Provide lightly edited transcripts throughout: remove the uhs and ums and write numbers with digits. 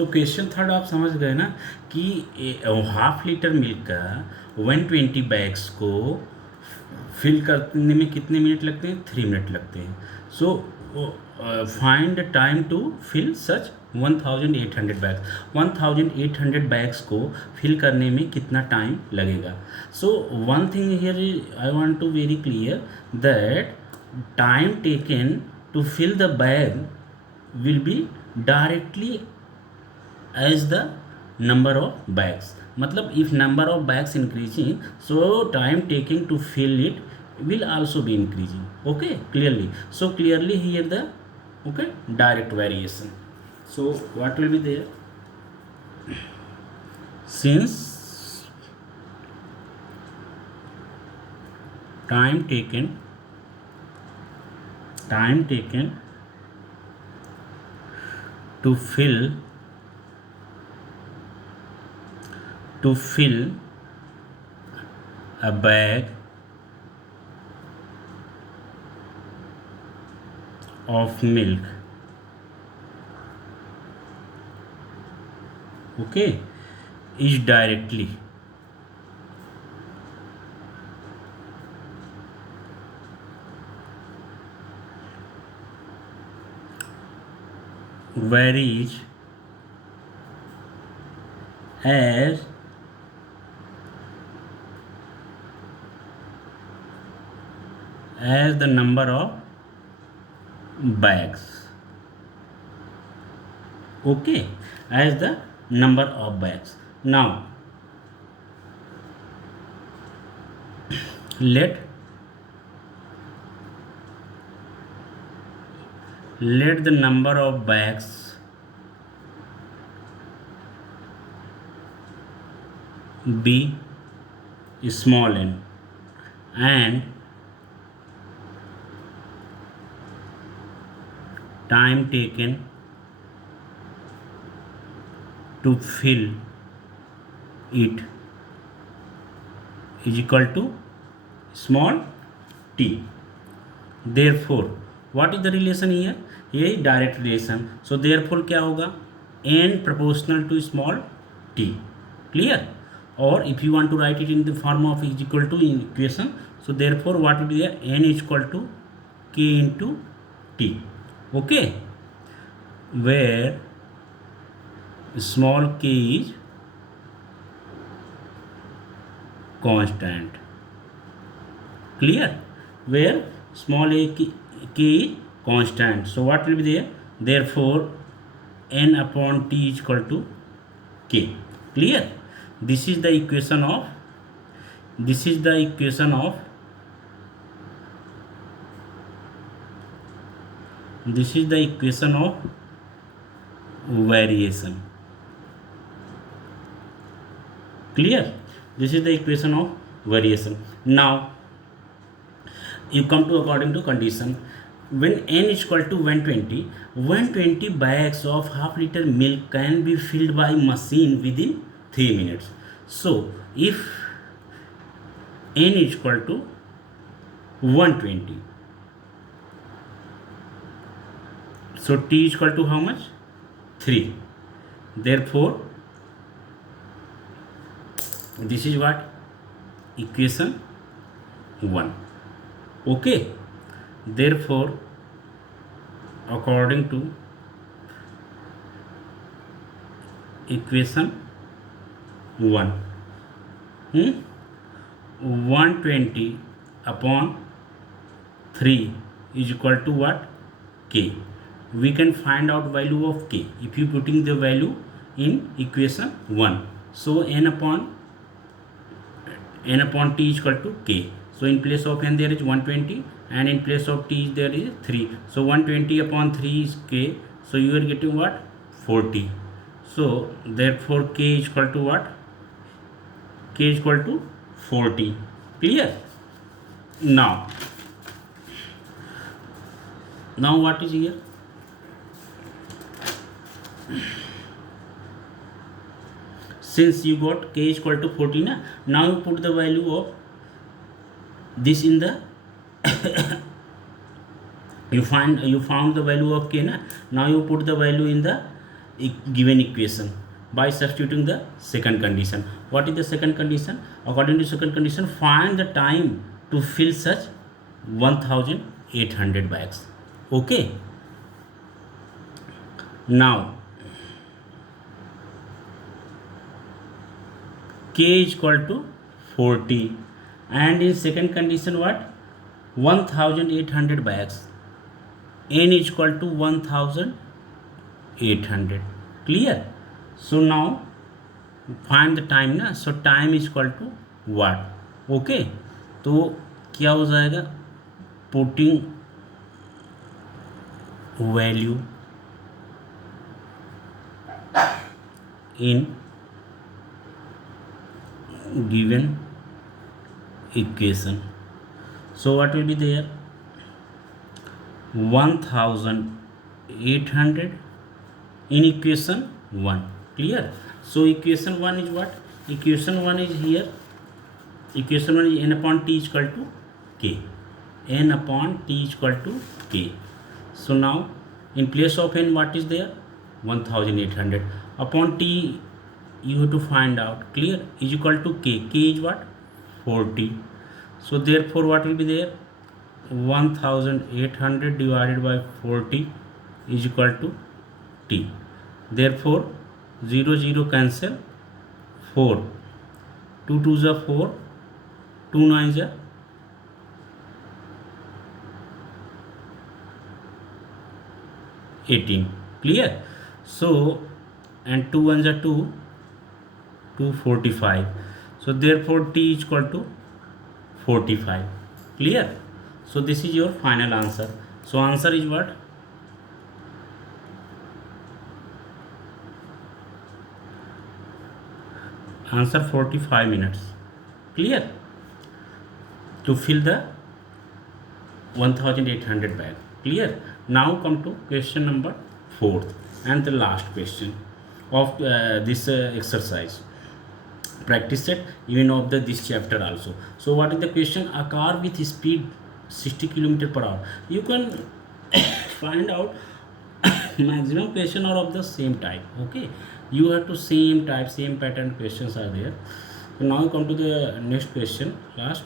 So question third आप समझ गए ना कि हाफ लीटर मिल्क का 120 बैग्स को फिल करने में कितने मिनट लगते हैं? 3 मिनट लगते हैं। So find the time to fill such 1800 bags. 1800 bags को फिल करने में कितना टाइम लगेगा? So one thing here I want to very clear that time taken to fill the bag will be directly as the number of bags. मतलब if number of bags increasing, so time taking to fill it will also be increasing. Okay, clearly. So clearly here the okay direct variation. So what will be there? Since time taken to fill a bag of milk, okay, is directly varies as the number of bags. Okay, as the number of bags. Now let the number of bags be small n and time taken to fill it is equal to small t. Therefore what is the relation here? ये direct relation. So therefore क्या होगा? n proportional to small t. Clear? Or if you want to write it in the form of is equal to in equation, so therefore what will be there? N is equal to k into t. Okay, where small k is constant. Clear? Where small a k is constant. So what will be there? Therefore n upon t is equal to k. Clear? This is the equation of variation. Clear? This is the equation of variation. Now you come to according to condition. When n is equal to 120 bags of half liter milk can be filled by machine within 3 minutes. So if n is equal to 120, so t is equal to how much? 3. Therefore this is what? Equation 1. Okay, therefore according to equation 1, 120 upon 3 is equal to what? K. We can find out value of k if you putting the value in equation 1. So n upon t is equal to k. So in place of n there is 120 and in place of t there is 3. So 120 upon 3 is k. So you are getting what? 40. So therefore k is equal to what? K is equal to 40. Clear? Now what is here? Since you got k is equal to 40 na, now you put the value of this in the you found the value of k na, now you put the value in the given equation by substituting the second condition. What is the second condition? According to second condition, find the time to fill such 1800 bags. Okay, now k is equal to 40, and in second condition what? 1800 bags, n is equal to 1800. Clear? So now find the time ना, so time is equal to what? Okay, तो क्या हो जाएगा? Putting value in given equation. So what will be there? 1800 in equation 1. Clear? So equation 1 is what? Equation 1 is here. Equation 1 is n upon t is equal to k. N upon t is equal to k. So now in place of n what is there? 1800 upon t you have to find out. Clear? Is equal to k. K is what? 40. So therefore what will be there? 1800 divided by 40 is equal to t. Therefore 0 0 cancel, 4 2 2 is 4, 2 9 is 18. Clear? So and 2 1 is 2, 245. So therefore t is equal to 45. Clear? So this is your final answer. So answer is what? Answer 45 minutes. Clear? To fill the 1800 bag. Clear? Now come to question number 4 and the last question of this exercise. Practice set even of this chapter also. So what is the question? A car with speed 60 km per hour. You can find out maximum question are of the same type. Okay, you have to same type, same pattern questions are there. So now come to the next question, last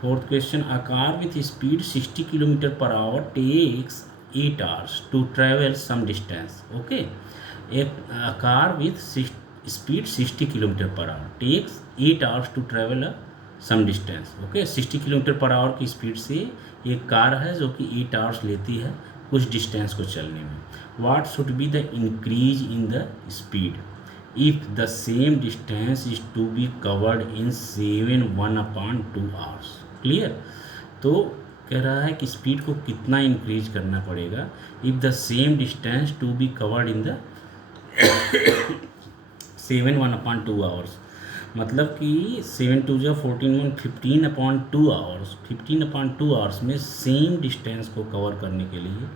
fourth question. A car with speed 60 km per hour takes 8 hours to travel some distance. Okay, a car with speed 60 km per hour takes 8 hours to travel some distance. Okay, 60 kilometre per hour की speed से एक car है जो कि 8 hours लेती है कुछ distance को चलने में. What should be the increase in the speed if the same distance is to be covered in 7/1/2 hours. Clear? तो कह रहा है कि स्पीड को कितना इंक्रीज करना पड़ेगा if the same distance to be covered in the 7/1/2 hours. मतलब कि 7 2 जो 14 15/2 आवर्स, 15/2 आवर्स में सेम डिस्टेंस को कवर करने के लिए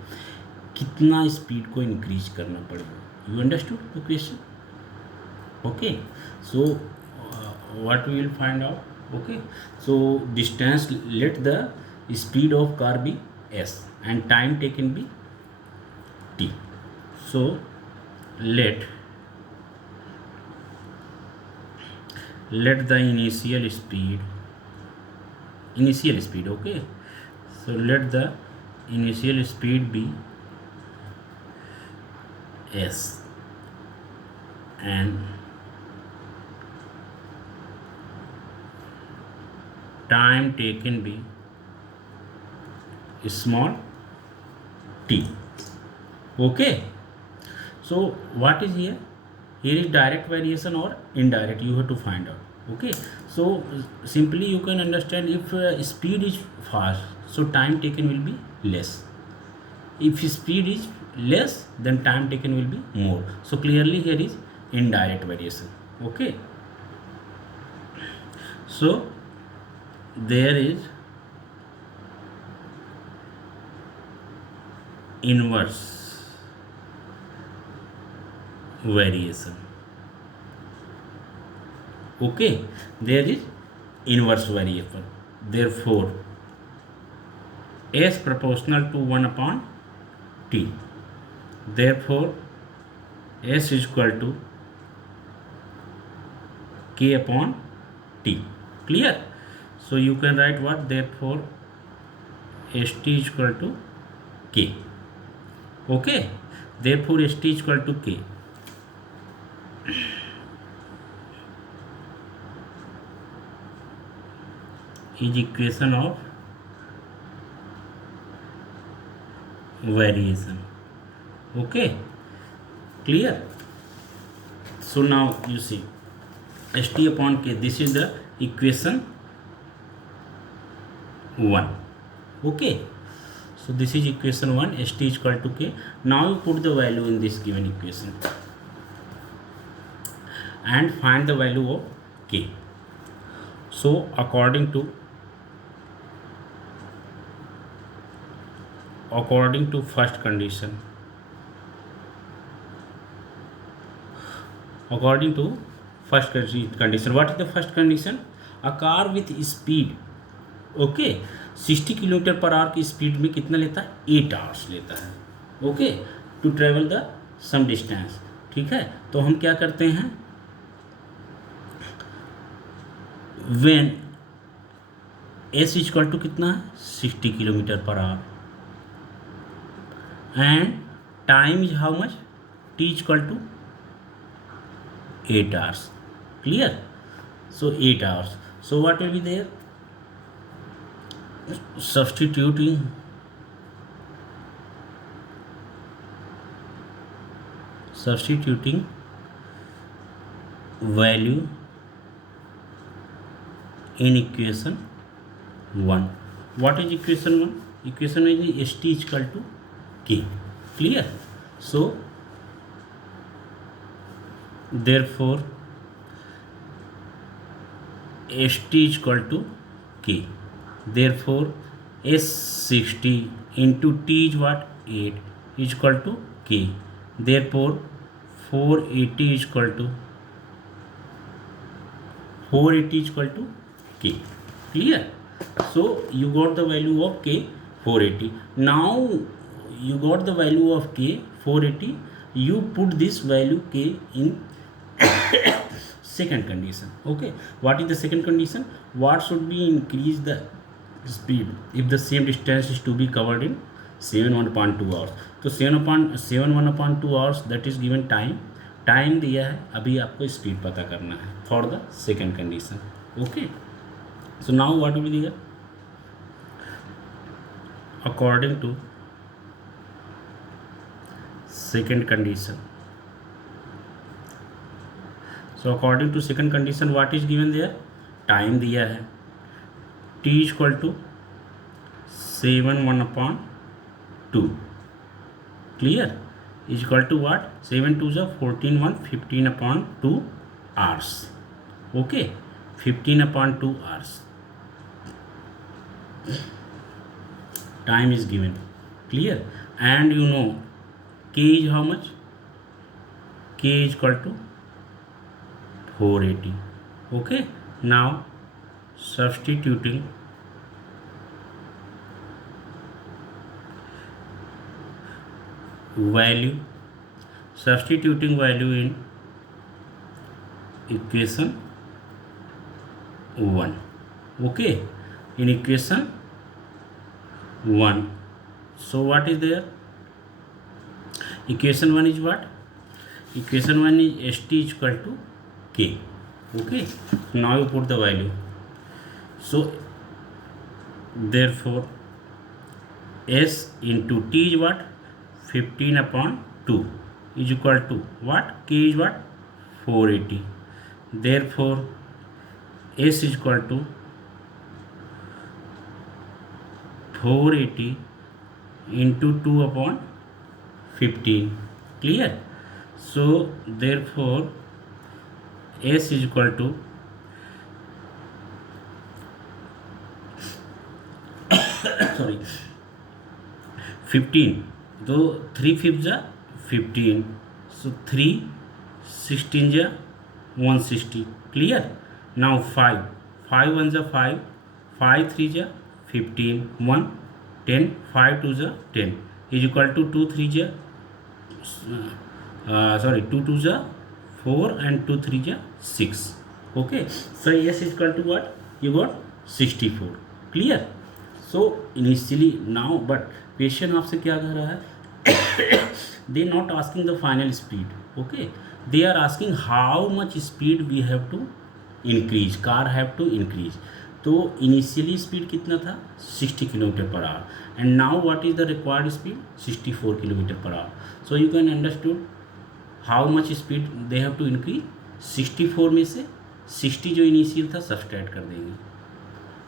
कितना स्पीड को इंक्रीज करना पड़ेगा. You understood the question? Okay, so what we will find out. Okay, so distance, let the speed of car be s and time taken be t. So let the initial speed, okay, so let the initial speed be s and time taken be small t. Okay, so what is here? Here is direct variation or indirect, you have to find out. Okay, so simply you can understand if speed is fast, so time taken will be less. If speed is less, then time taken will be more. So clearly here is indirect variation. Okay, so there is inverse variation. Okay, there is inverse variation. Therefore s proportional to 1/t. Therefore S is equal to K upon T. Clear? So you can write what? Therefore St is equal to K. Okay, therefore St is equal to K. Is equation of variation. Okay, clear? So now you see St upon K, this is the equation 1. Okay, so this is equation 1, St is equal to K. Now you put the value in this given equation and find the value of K. So according to first condition, what is the first condition? A car with speed, okay, 60 kilometre per hour की speed में कितना लेता है? 8 hours लेता है, okay, to travel the some distance. ठीक है, तो हम क्या करते हैं, व्हेन एस इक्वल टू कितना है? 60 kilometre per hour and time is how much? T equal to 8 hours. Clear? So 8 hours. So what will be there? Substituting value in equation 1. What is equation 1? Equation 1 is St is equal to K. Clear? So therefore St is equal to K. Therefore S60 into T is what? 8 is equal to K. Therefore 480 is equal to K. Clear? So you got the value of K 480. Now you got the value of K 480. You put this value K in second condition. Okay, what is the second condition? What should be increase the speed if the same distance is to be covered in 7/1/2 hours? तो 7/1/2 hours, that is given time दिया है, अभी आपको speed पता करना है for the second condition. Okay, so now what will be there? According to second condition, so according to second condition what is given there? Time दिया है, t equal to 7/1/2. Clear? Is equal to what? 7 2 14 1 15/2 hours. Okay, 15/2 hours time is given. Clear? And you know k is how much? K is equal to 480. Okay, now substituting value in equation 1. Okay, in equation 1, so what is there? Equation 1 is what? Equation 1 is St is equal to K. Okay, now you put the value. So therefore S into T is what? 15/2 is equal to what? K is what? 480. Therefore S is equal to 480 into 2/15. Clear? So therefore S is equal to sorry 15. तो 3 5 जा 15, so 3 16 जा 160. Clear? Now 5 1 जा 5, 5 3 जा 15, 1 10, 5 2 जा 10 is equal to 2 3 जा sorry, 2 2 ja 4 and 2 3 ja 6. Okay, so s is equal to what? You got 64. Clear? So initially now, but question आपसे क्या कह रहा है? They not asking the final speed. Okay, they are asking how much speed we have to increase, car have to increase. तो initially speed कितना था? 60 kilometre per hour, and now what is the required speed? 64 kilometre per hour. So you can understood how much speed they have to increase. 64 में से 60 जो initial था subtract कर देंगे,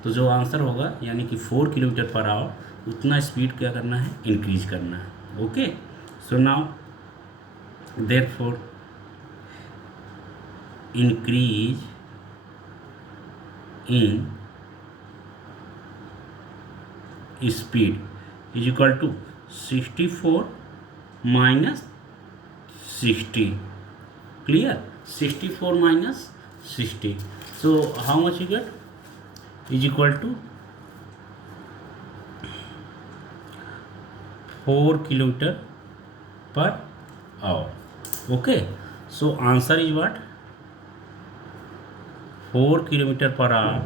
तो जो आंसर होगा यानी कि 4 किलोमीटर पर आवर उतना स्पीड क्या करना है? इंक्रीज करना है. Okay, so now therefore increase in speed is equal to 64 minus 60. Clear? 64 minus 60. So how much you get? Is equal to 4 kilometer per hour. Okay. So answer is what? 4 kilometer per hour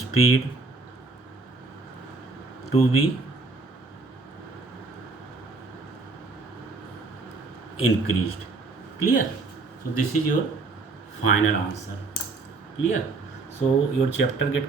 speed to be increased. Clear? So this is your final answer. Clear? So your chapter get